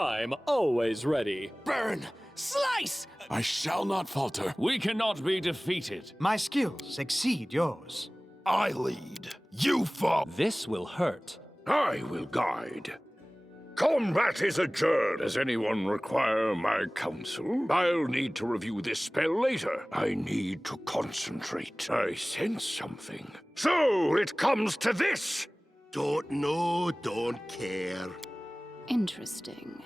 I'm always ready. Burn! Slice! I shall not falter. We cannot be defeated. My skills exceed yours. I lead. You follow. This will hurt. I will guide. Combat is adjourned. Does anyone require my counsel? I'll need to review this spell later. I need to concentrate. I sense something. So, it comes to this! Don't know, don't care. Interesting.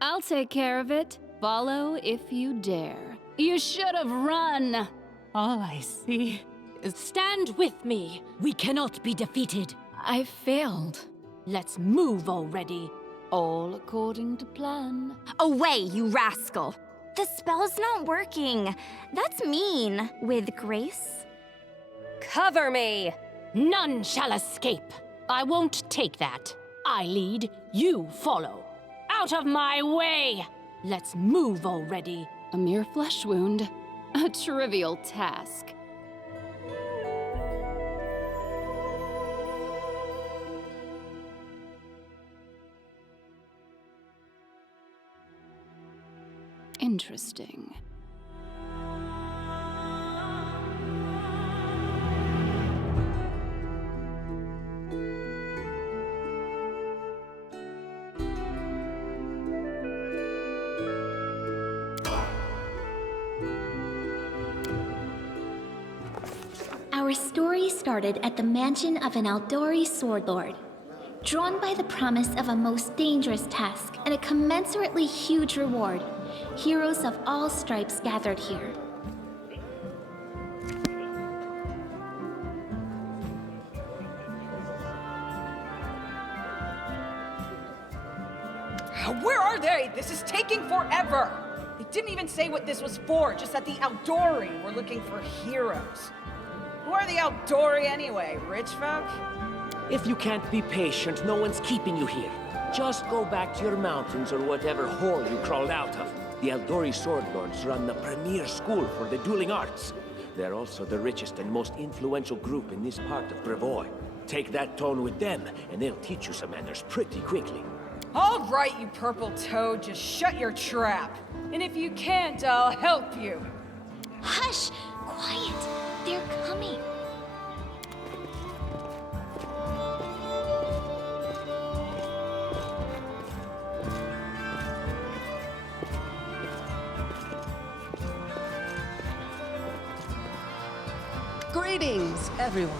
I'll take care of it. Follow if you dare. You should have run! All I see is stand with me. We cannot be defeated. I failed. Let's move already. All according to plan. Away, you rascal! The spell's not working. That's mean. With grace? Cover me! None shall escape. I won't take that. I lead, you follow. Out of my way! Let's move already. A mere flesh wound. A trivial task. Interesting. Our story started at the mansion of an Aldori sword lord. Drawn by the promise of a most dangerous task and a commensurately huge reward, heroes of all stripes gathered here. Where are they? This is taking forever! They didn't even say what this was for, just that the Aldori were looking for heroes. Who are the Aldori anyway? Rich folk? If you can't be patient, no one's keeping you here. Just go back to your mountains or whatever hole you crawled out of. The Aldori Sword Lords run the premier school for the dueling arts. They're also the richest and most influential group in this part of Brevoy. Take that tone with them, and they'll teach you some manners pretty quickly. All right, you purple toad, just shut your trap. And if you can't, I'll help you. Hush! Quiet! They're coming. Greetings, everyone.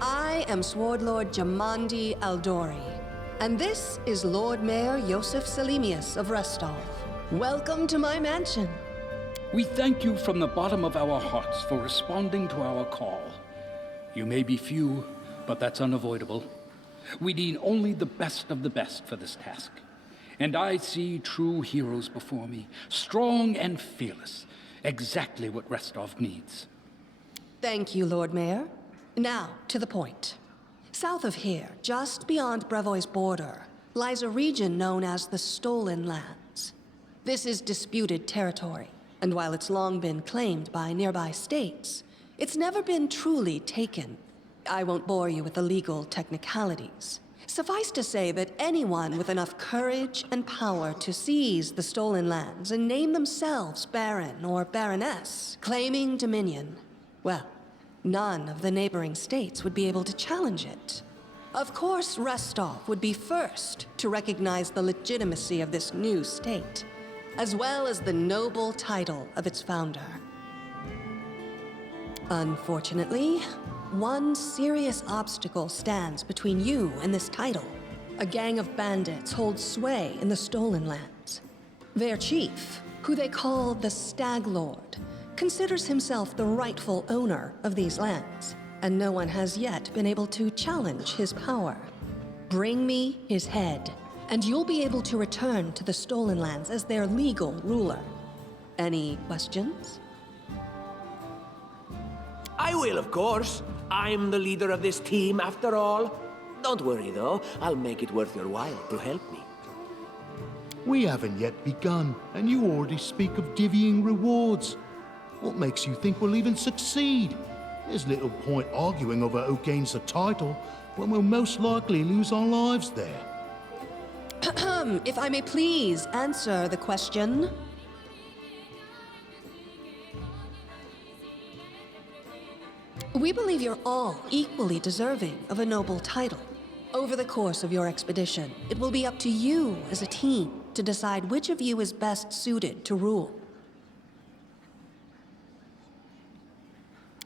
I am Sword Lord Jamandi Aldori, and this is Lord Mayor Yosef Selimius of Restov. Welcome to my mansion. We thank you from the bottom of our hearts for responding to our call. You may be few, but that's unavoidable. We need only the best of the best for this task. And I see true heroes before me, strong and fearless, exactly what Restov needs. Thank you, Lord Mayor. Now, to the point. South of here, just beyond Brevoy's border, lies a region known as the Stolen Lands. This is disputed territory, and while it's long been claimed by nearby states, it's never been truly taken. I won't bore you with the legal technicalities. Suffice to say that anyone with enough courage and power to seize the Stolen Lands and name themselves Baron or Baroness, claiming dominion, well, none of the neighboring states would be able to challenge it. Of course, Restov would be first to recognize the legitimacy of this new state, as well as the noble title of its founder. Unfortunately, one serious obstacle stands between you and this title. A gang of bandits holds sway in the Stolen Lands. Their chief, who they call the Stag Lord, considers himself the rightful owner of these lands, and no one has yet been able to challenge his power. Bring me his head, and you'll be able to return to the Stolen Lands as their legal ruler. Any questions? I will, of course. I'm the leader of this team, after all. Don't worry, though. I'll make it worth your while to help me. We haven't yet begun, and you already speak of divvying rewards. What makes you think we'll even succeed? There's little point arguing over who gains the title when we'll most likely lose our lives there. If I may please answer the question. We believe you're all equally deserving of a noble title. Over the course of your expedition, it will be up to you as a team to decide which of you is best suited to rule.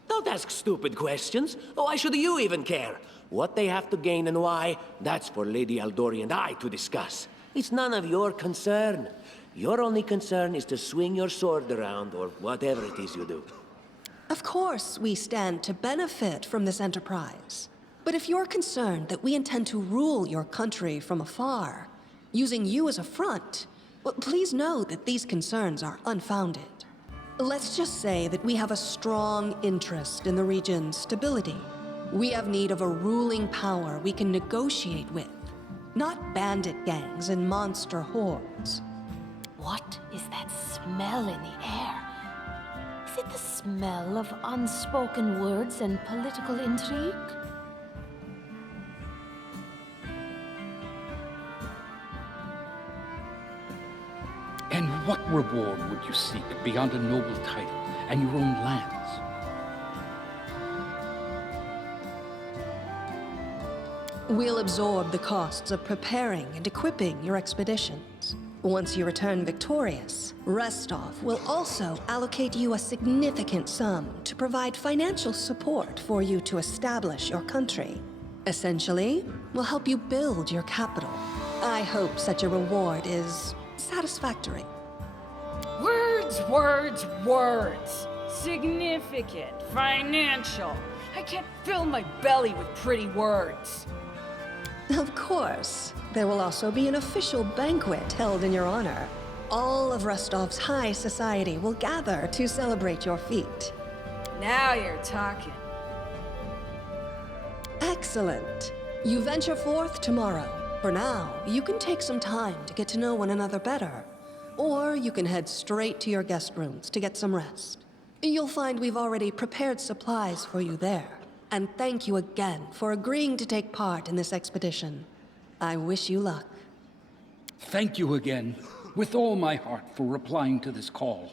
Don't ask stupid questions. Why should you even care? What they have to gain and why, that's for Lady Aldori and I to discuss. It's none of your concern. Your only concern is to swing your sword around or whatever it is you do. Of course, we stand to benefit from this enterprise. But if you're concerned that we intend to rule your country from afar, using you as a front, well, please know that these concerns are unfounded. Let's just say that we have a strong interest in the region's stability. We have need of a ruling power we can negotiate with, not bandit gangs and monster hordes. What is that smell in the air? Is it the smell of unspoken words and political intrigue? And what reward would you seek beyond a noble title and your own lands? We'll absorb the costs of preparing and equipping your expeditions. Once you return victorious, Restov will also allocate you a significant sum to provide financial support for you to establish your country. Essentially, we'll help you build your capital. I hope such a reward is satisfactory. Words, words, words. Significant, financial. I can't fill my belly with pretty words. Of course. There will also be an official banquet held in your honor. All of Restov's high society will gather to celebrate your feat. Now you're talking. Excellent. You venture forth tomorrow. For now, you can take some time to get to know one another better. Or you can head straight to your guest rooms to get some rest. You'll find we've already prepared supplies for you there. And thank you again for agreeing to take part in this expedition. I wish you luck. Thank you again, with all my heart, for replying to this call.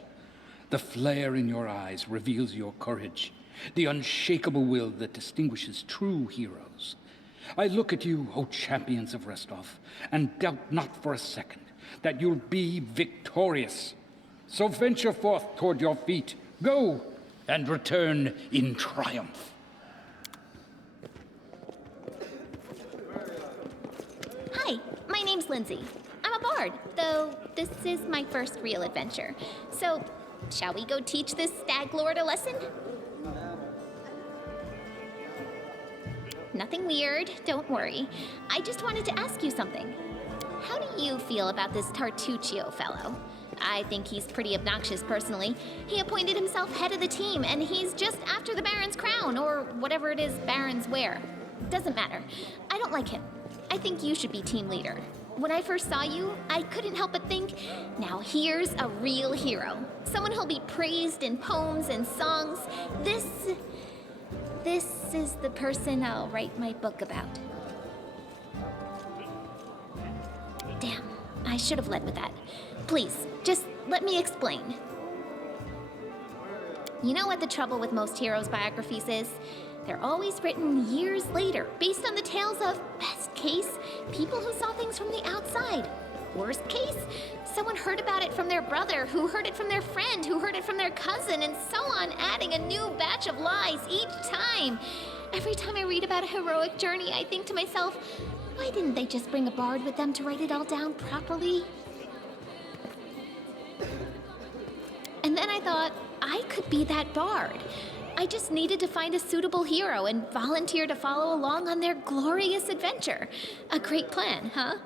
The flare in your eyes reveals your courage, the unshakable will that distinguishes true heroes. I look at you, O champions of Restov, and doubt not for a second that you'll be victorious. So venture forth toward your feet, go, and return in triumph. Hi, my name's Lindsay. I'm a bard, though this is my first real adventure. So, shall we go teach this stag lord a lesson? Nothing weird, don't worry. I just wanted to ask you something. How do you feel about this Tartuccio fellow? I think he's pretty obnoxious personally. He appointed himself head of the team, and he's just after the Baron's crown, or whatever it is barons wear. Doesn't matter. I don't like him. I think you should be team leader. When I first saw you, I couldn't help but think, now here's a real hero. Someone who'll be praised in poems and songs. This is the person I'll write my book about. Damn, I should have led with that. Please, just let me explain. You know what the trouble with most heroes' biographies is? They're always written years later, based on the tales of, best case, people who saw things from the outside. Worst case, someone heard about it from their brother, who heard it from their friend, who heard it from their cousin, and so on, adding a new batch of lies each time. Every time I read about a heroic journey, I think to myself, why didn't they just bring a bard with them to write it all down properly? And then I thought, I could be that bard. I just needed to find a suitable hero and volunteer to follow along on their glorious adventure. A great plan, huh?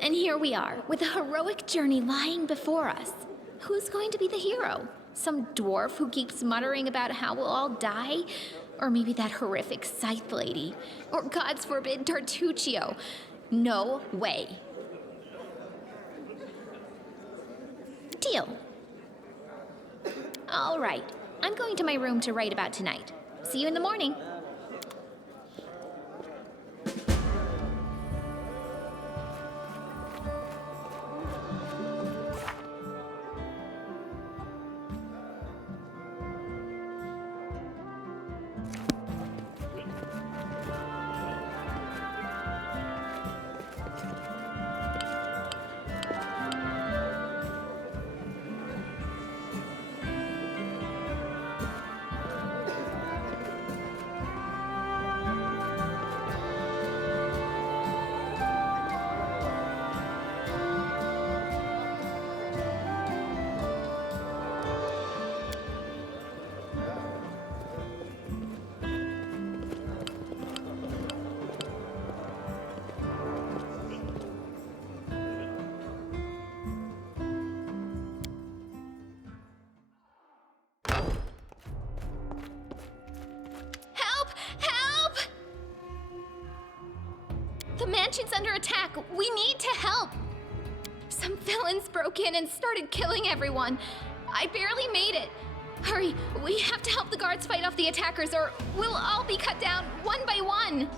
And here we are, with a heroic journey lying before us. Who's going to be the hero? Some dwarf who keeps muttering about how we'll all die? Or maybe that horrific scythe lady? Or, God's forbid, Tartuccio? No way. Deal. All right. I'm going to my room to write about tonight. See you in the morning. The mansion's under attack. We need to help. Some villains broke in and started killing everyone. I barely made it. Hurry, we have to help the guards fight off the attackers or we'll all be cut down one by one.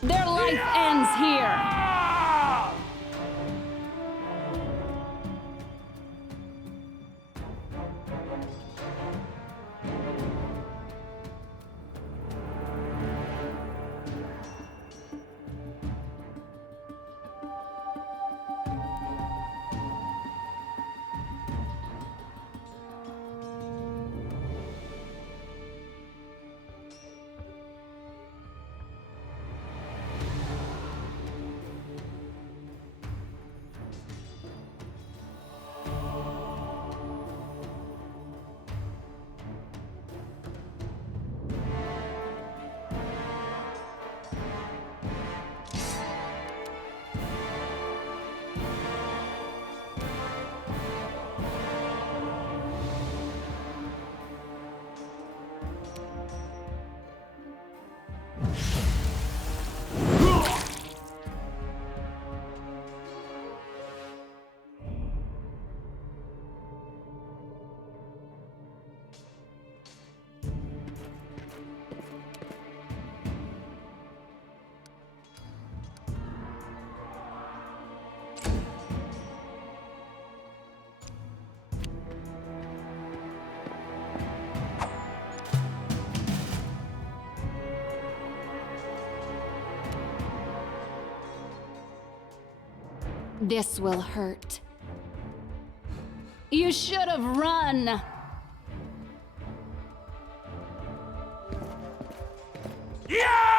Their life ends here! This will hurt. You should have run! Yeah!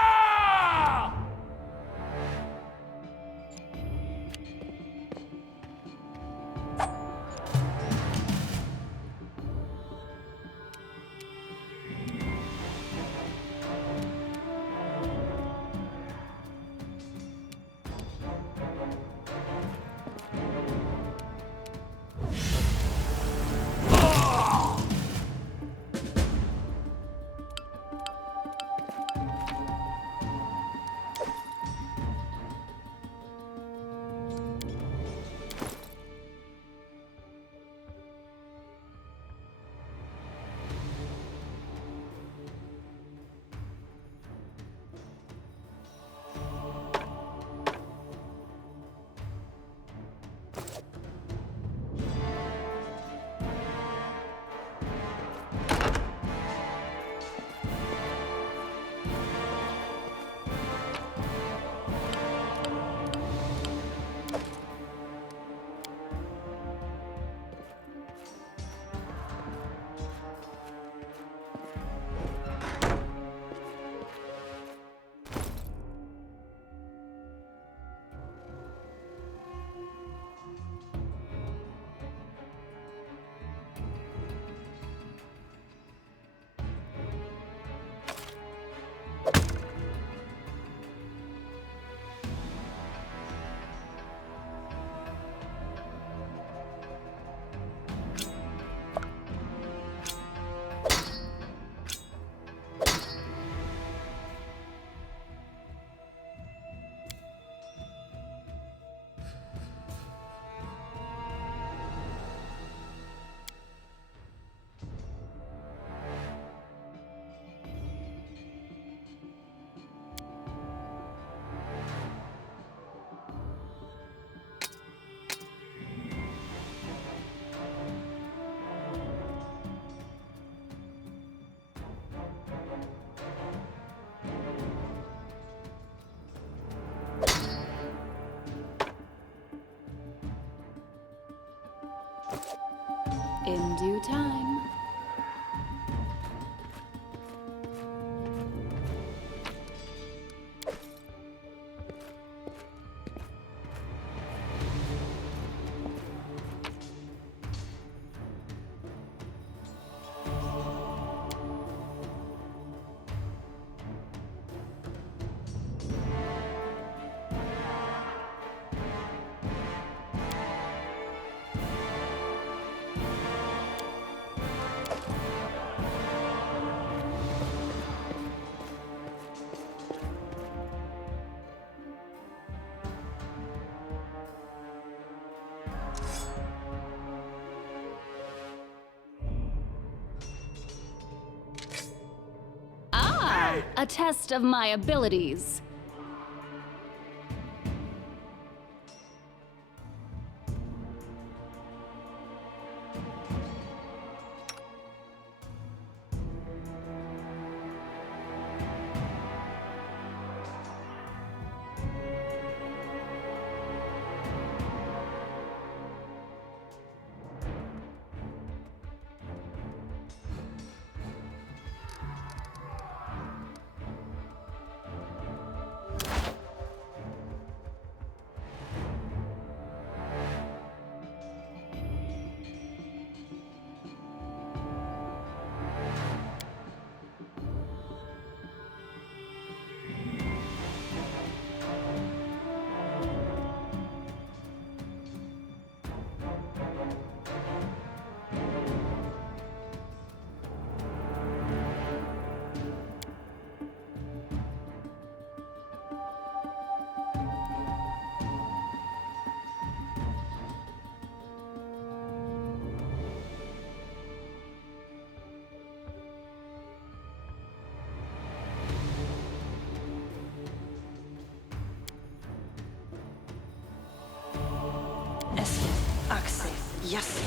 In due time. A test of my abilities. Yes.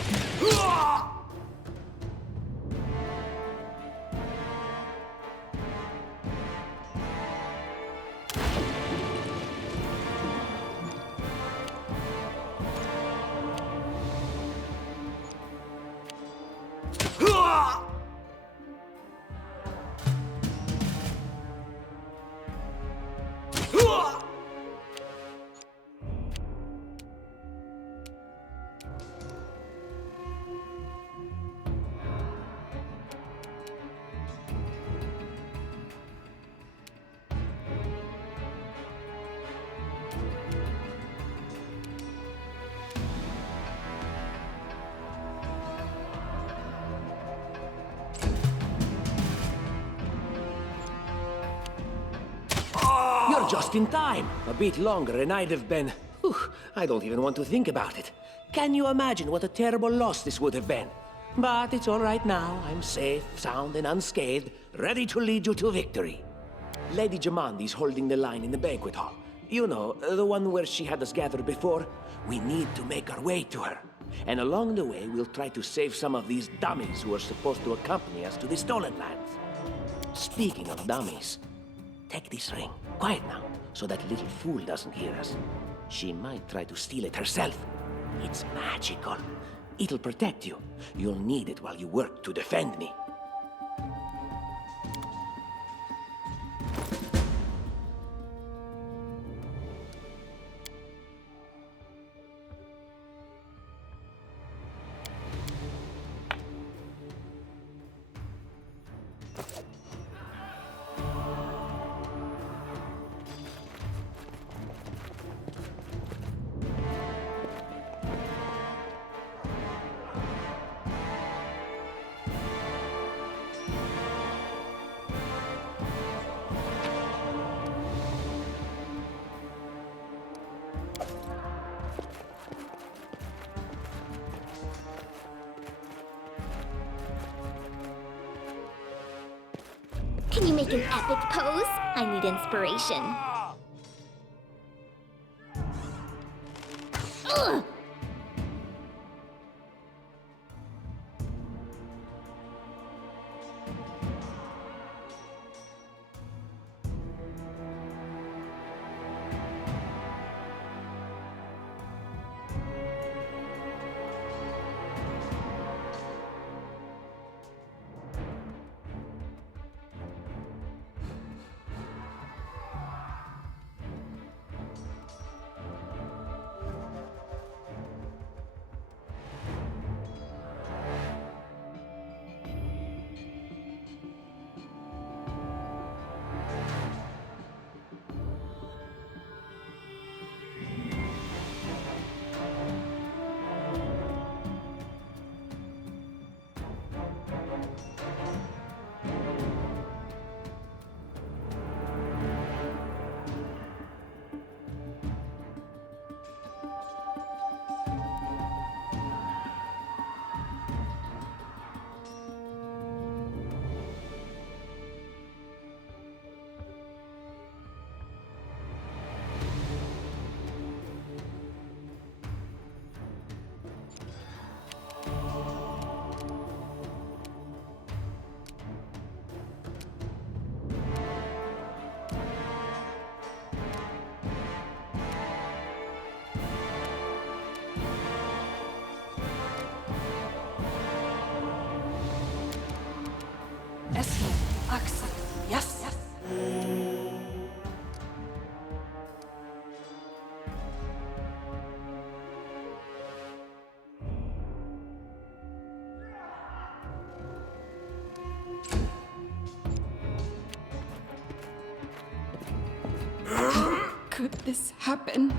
You're just in time. A bit longer and I'd have been... Whew, I don't even want to think about it. Can you imagine what a terrible loss this would have been? But it's all right now. I'm safe, sound, and unscathed, ready to lead you to victory. Lady Jamandi's holding the line in the banquet hall. You know, the one where she had us gathered before. We need to make our way to her. And along the way, we'll try to save some of these dummies who are supposed to accompany us to the Stolen Lands. Speaking of dummies, take this ring. Quiet now, so that little fool doesn't hear us. She might try to steal it herself. It's magical. It'll protect you. You'll need it while you work to defend me. Can you make an epic pose? I need inspiration. Ugh! could this happen?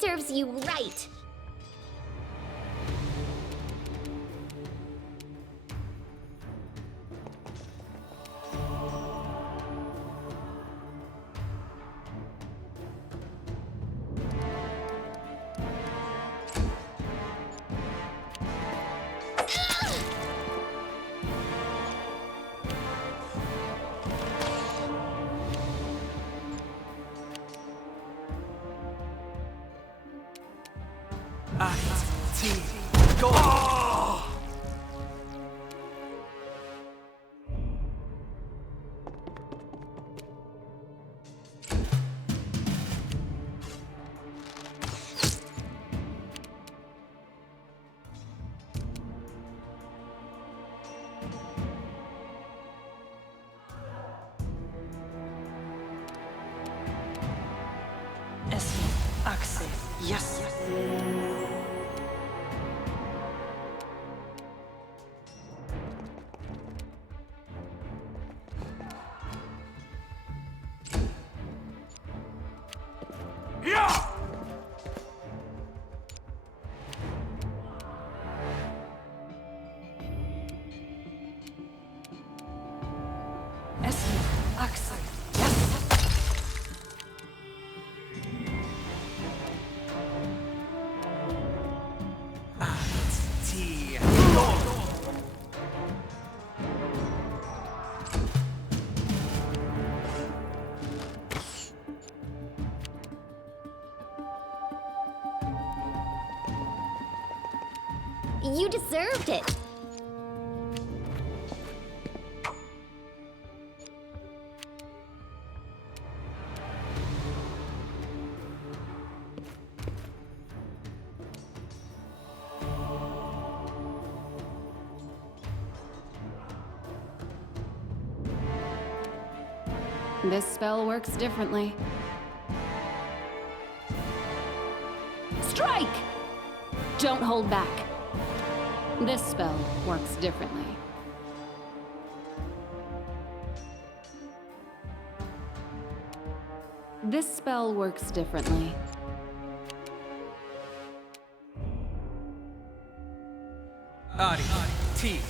Serves you right. Yes. You deserved it. This spell works differently. Strike! Don't hold back. This spell works differently. This spell works differently. Adi. T.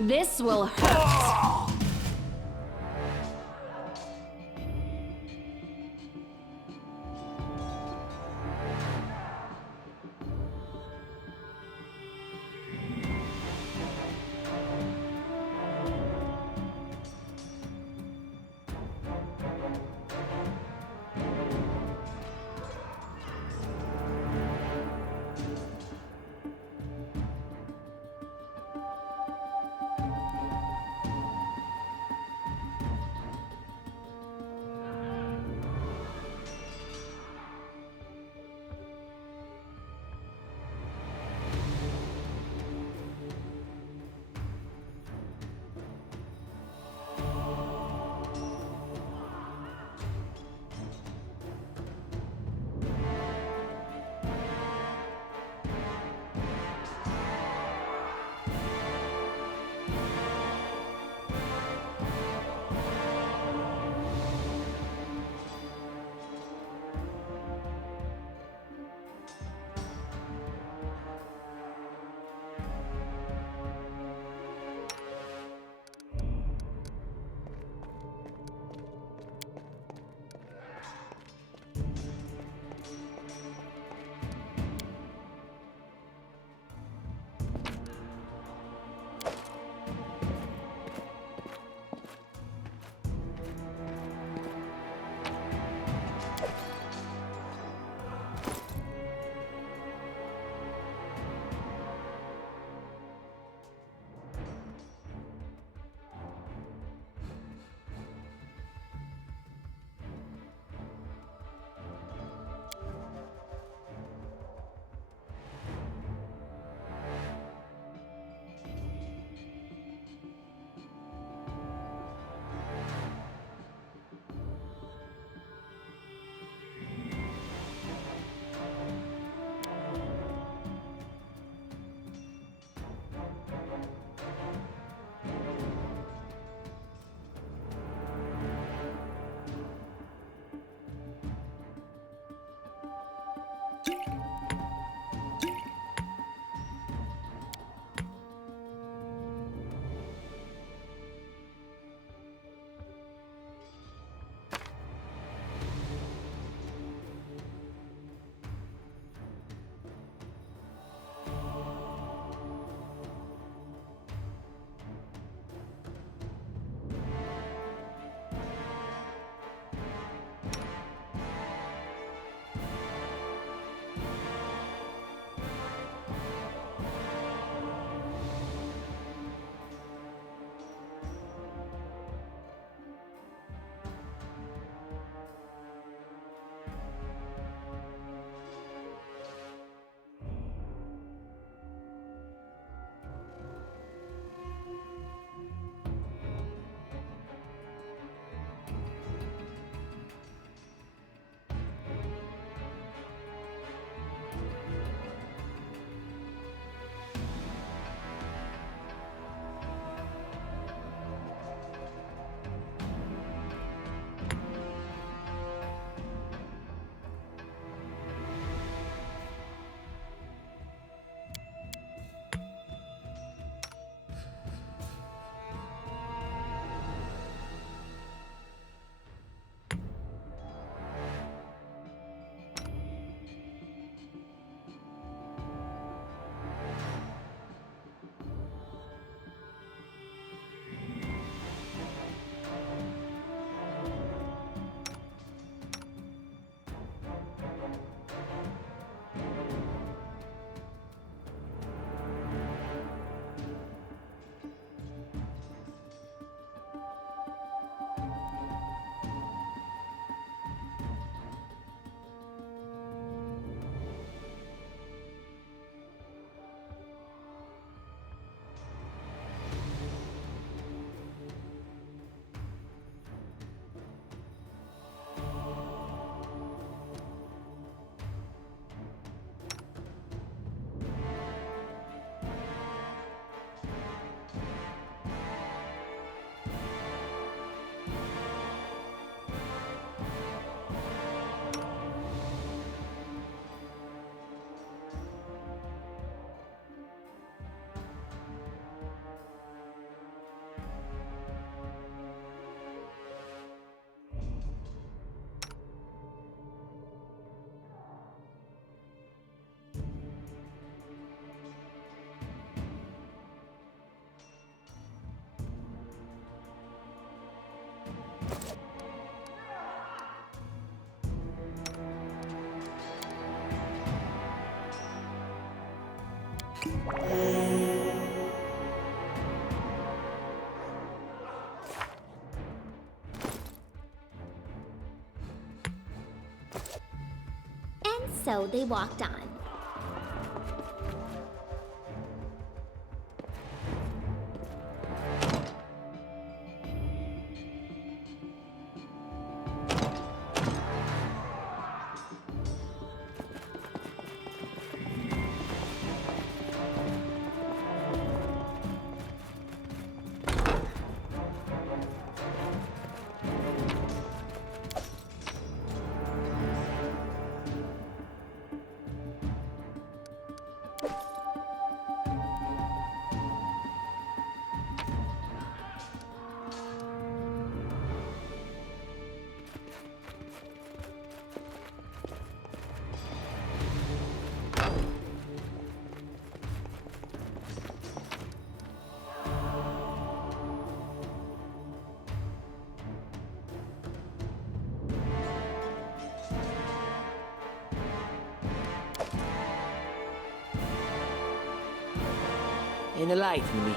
This will hurt. And so they walked on. Enlighten me.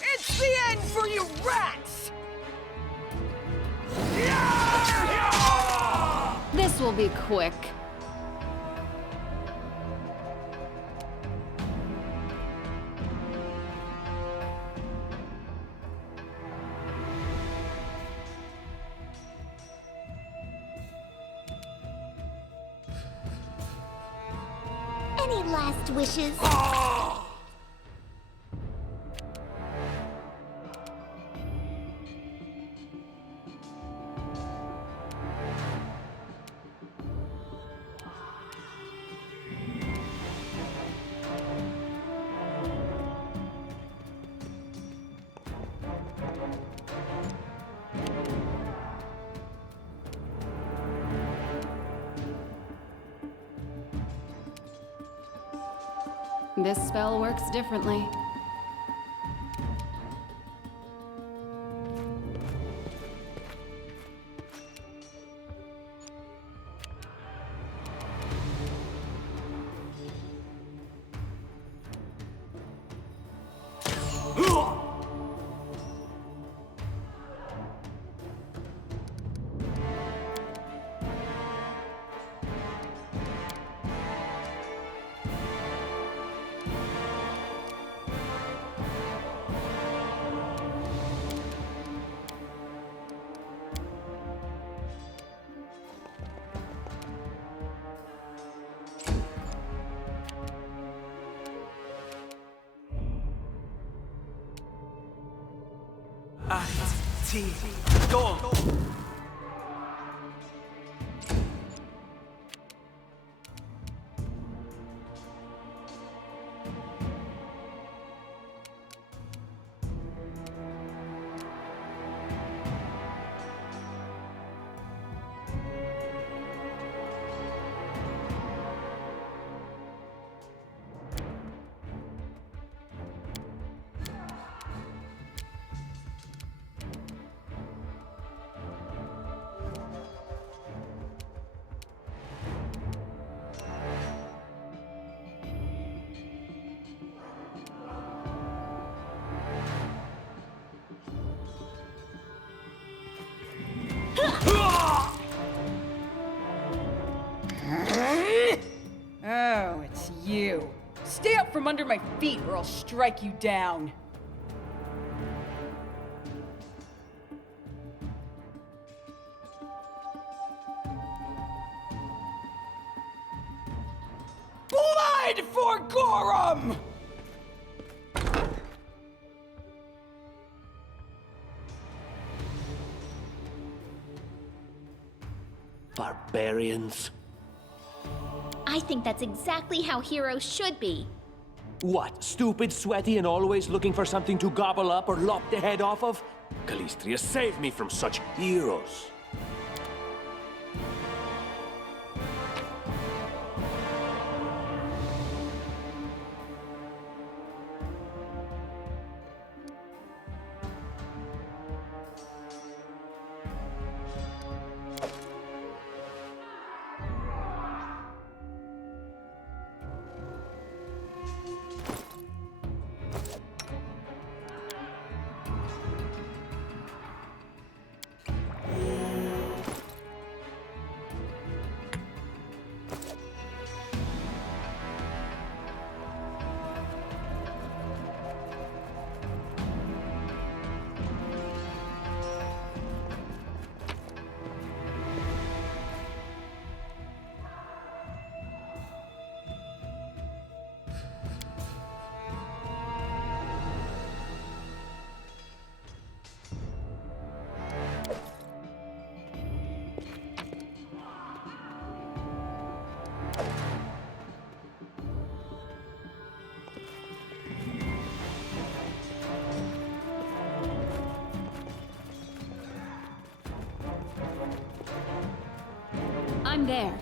It's the end for you rats! This will be quick. Any last wishes? This spell works differently. Go! Oh, it's you. Stay up from under my feet or I'll strike you down. Blood for Gorum! Barbarians. I think that's exactly how heroes should be. What, stupid, sweaty, and always looking for something to gobble up or lop the head off of? Calistria, save me from such heroes. I'm there.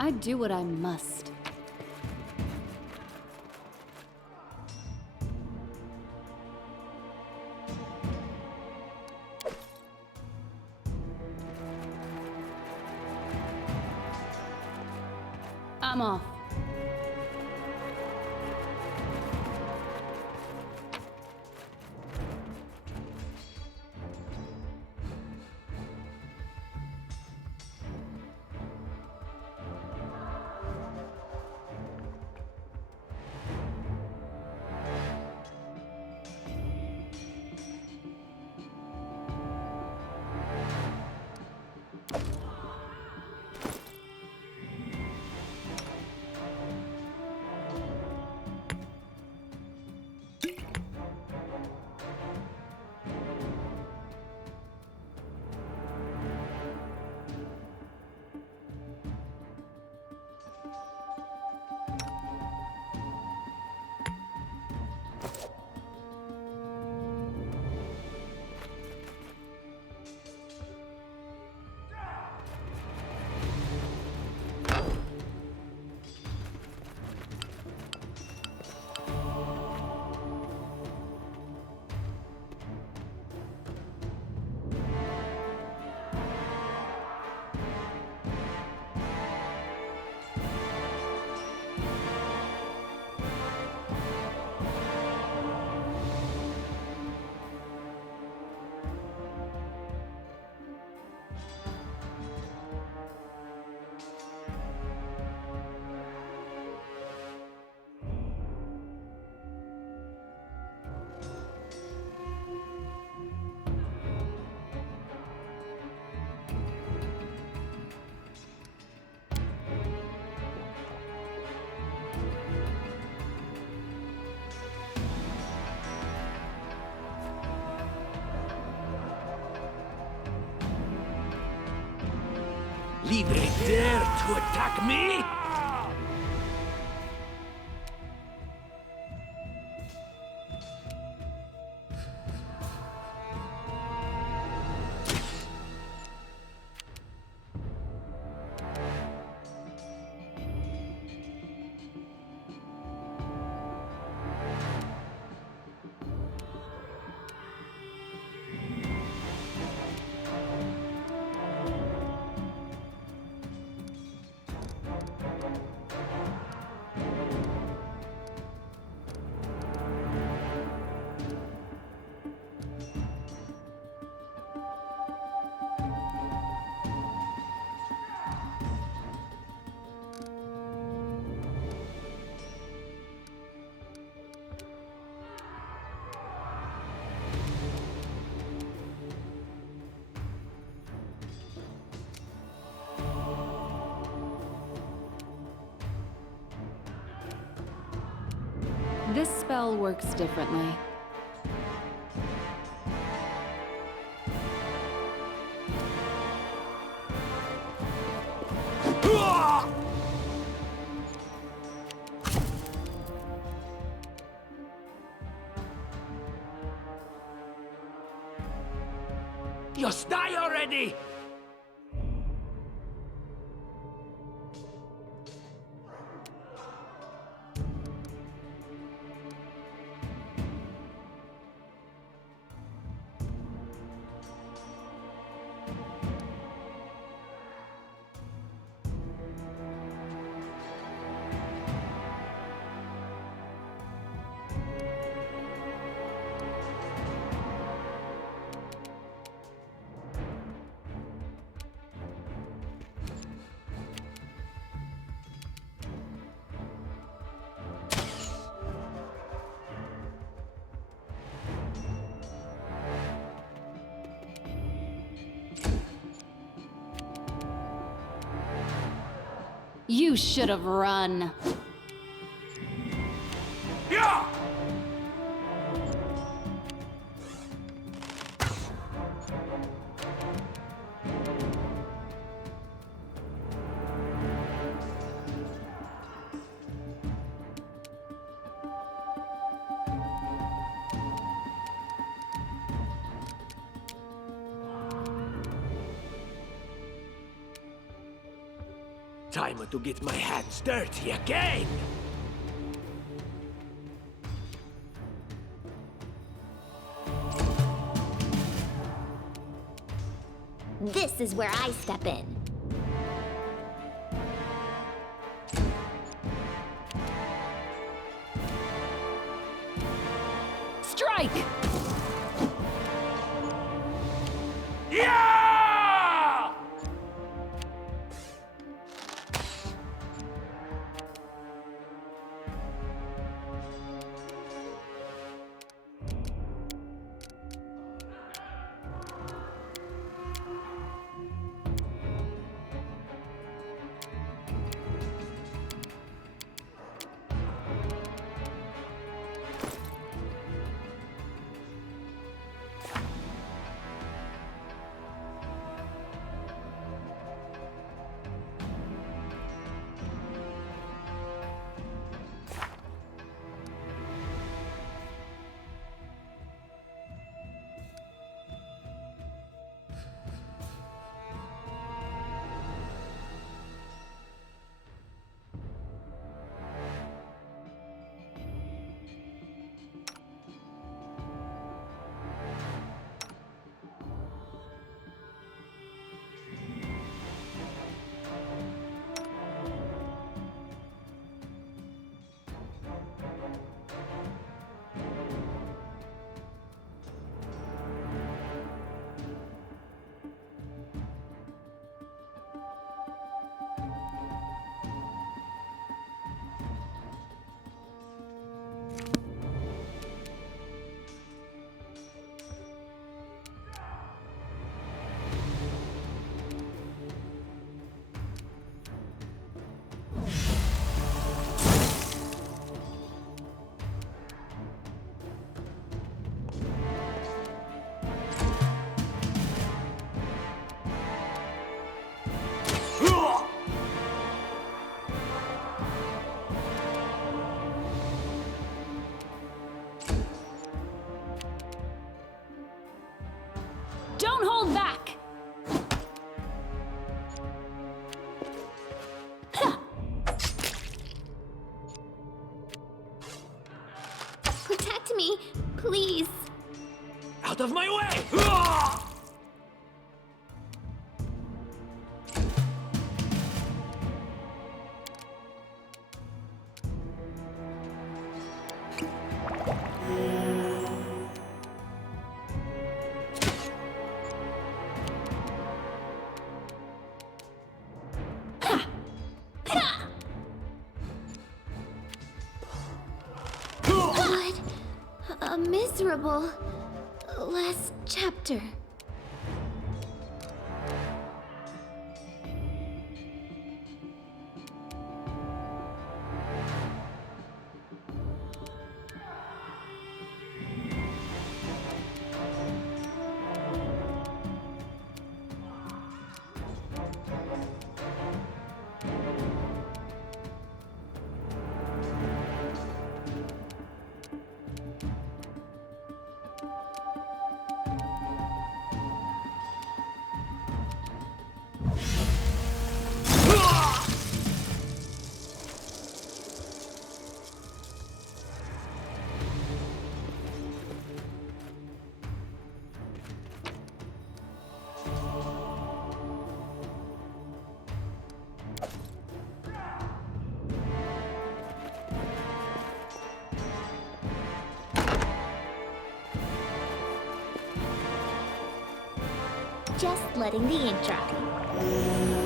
I do what I must. I'm off. Leave they dare to attack me? This spell works differently. Just die already! You should have run. Yeah! Time to get my hands dirty again! This is where I step in. Strike! Yeah! Don't hold back! Protect me, please. Out of my way! What a miserable last chapter. letting the ink dry.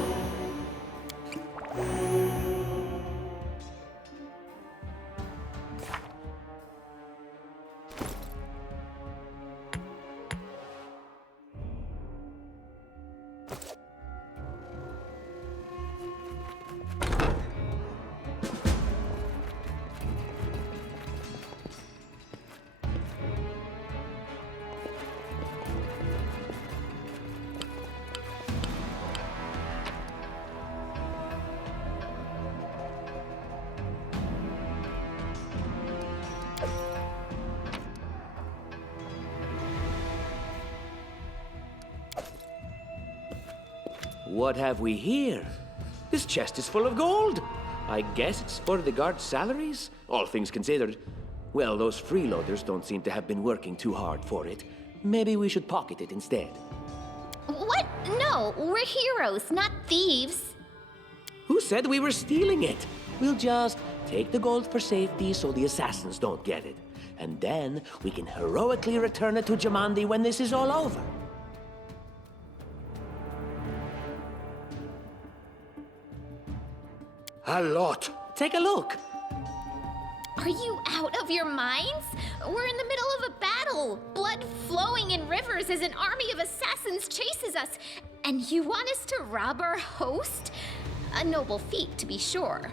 What have we here? This chest is full of gold. I guess it's for the guards' salaries, all things considered. Well, those freeloaders don't seem to have been working too hard for it. Maybe we should pocket it instead. What? No, we're heroes, not thieves. Who said we were stealing it? We'll just take the gold for safety so the assassins don't get it. And then we can heroically return it to Jamandi when this is all over. A lot. Take a look. Are you out of your minds? We're in the middle of a battle. Blood flowing in rivers as an army of assassins chases us. And you want us to rob our host? A noble feat, to be sure.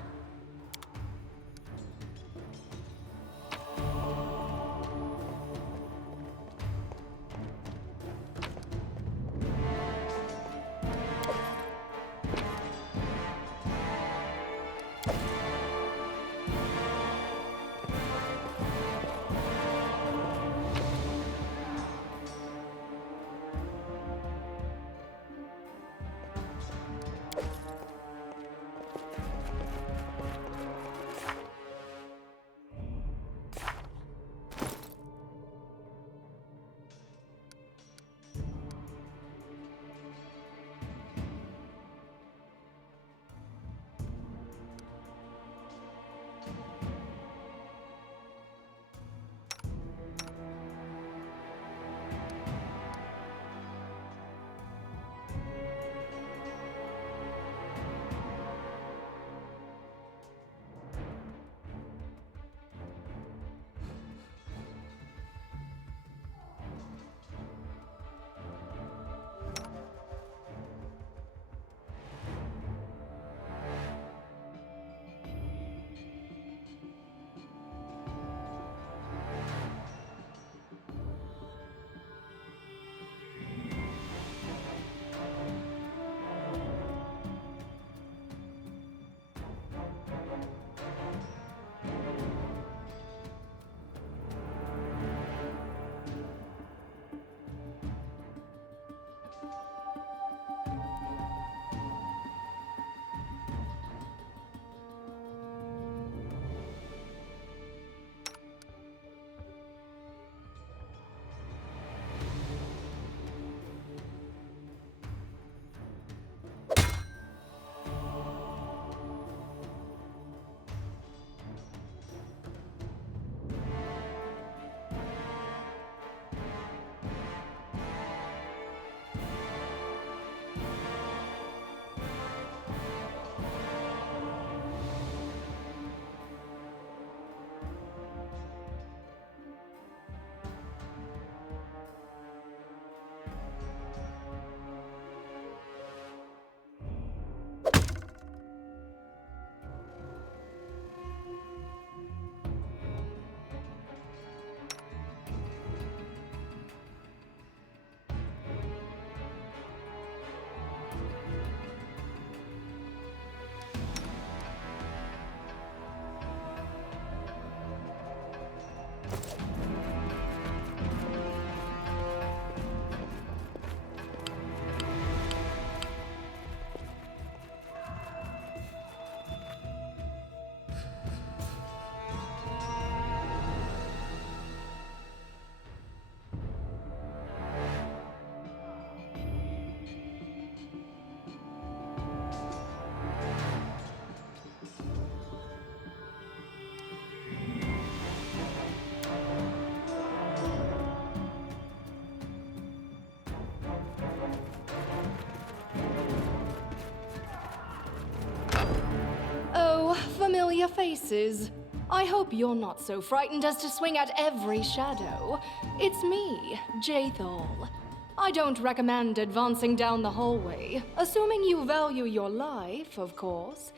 familiar faces. I hope you're not so frightened as to swing at every shadow. It's me, Jaethal. I don't recommend advancing down the hallway, assuming you value your life, of course.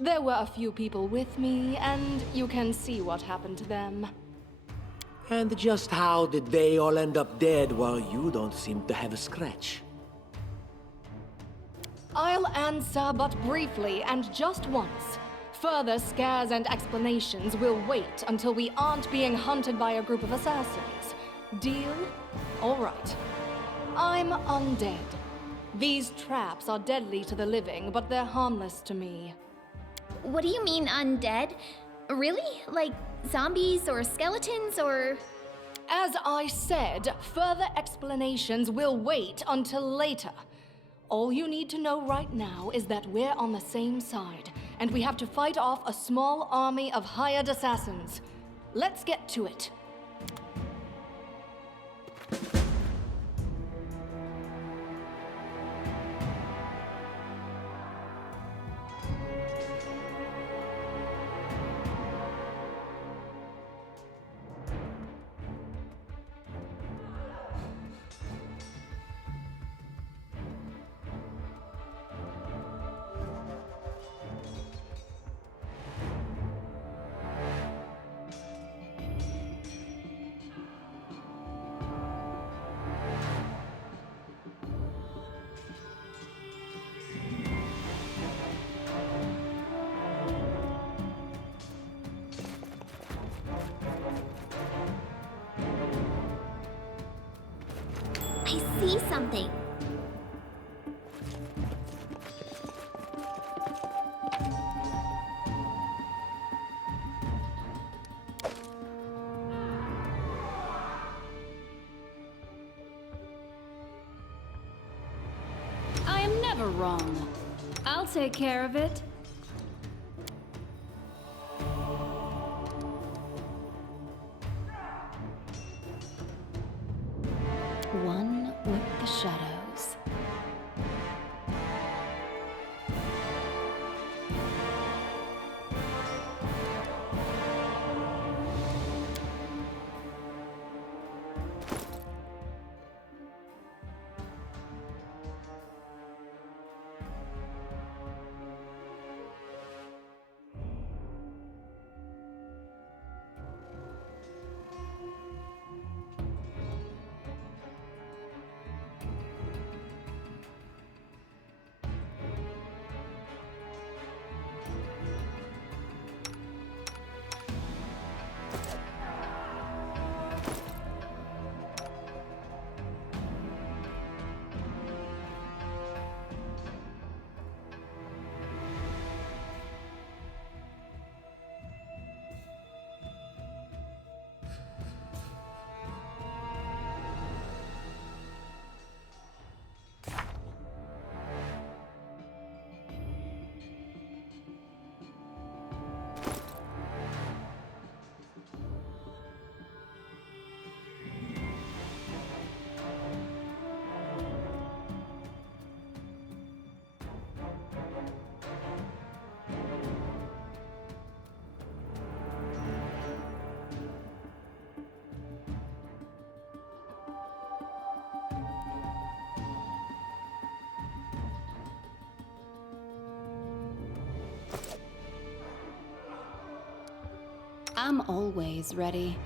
There were a few people with me, and you can see what happened to them. And just how did they all end up dead while you don't seem to have a scratch? I'll answer but briefly and just once. Further scares and explanations will wait until we aren't being hunted by a group of assassins. Deal? All right. I'm undead. These traps are deadly to the living, but they're harmless to me. What do you mean undead? Really? Like zombies or skeletons or... As I said, further explanations will wait until later. All you need to know right now is that we're on the same side, and we have to fight off a small army of hired assassins. Let's get to it. I see something. I am never wrong. I'll take care of it. One with the shadows. I'm always ready.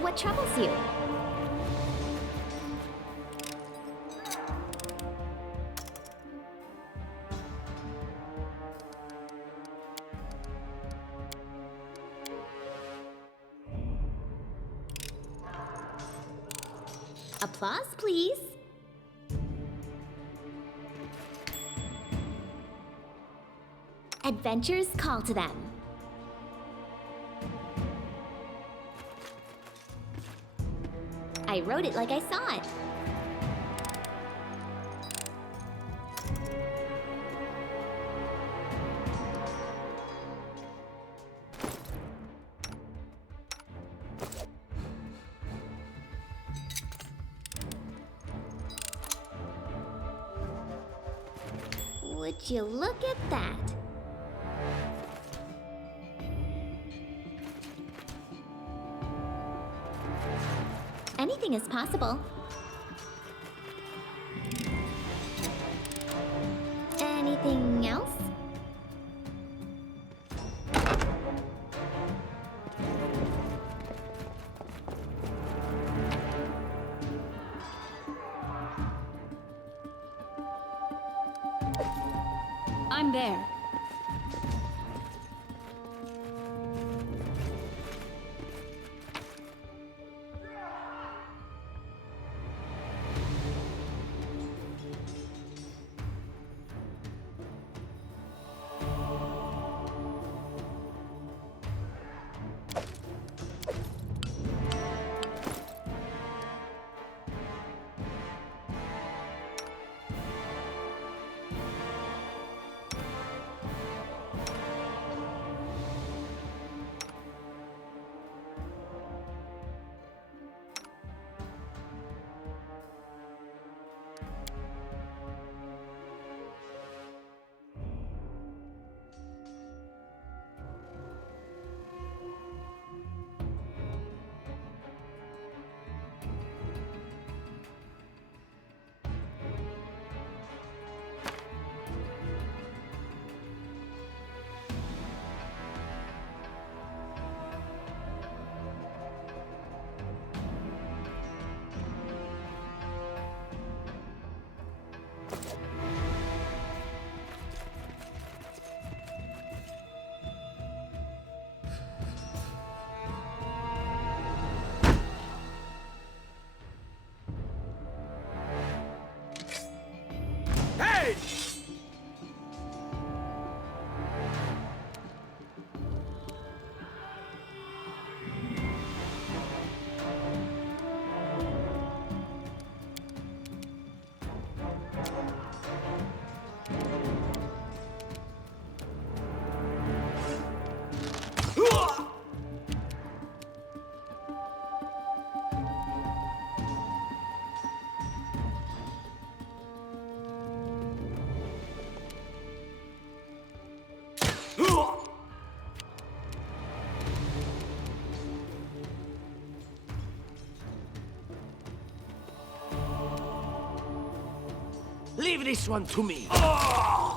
What troubles you? Applause, please. Adventures call to them. I wrote it like I saw it. Would you look at that? Anything is possible. Anything else? I'm there. Leave this one to me. Oh!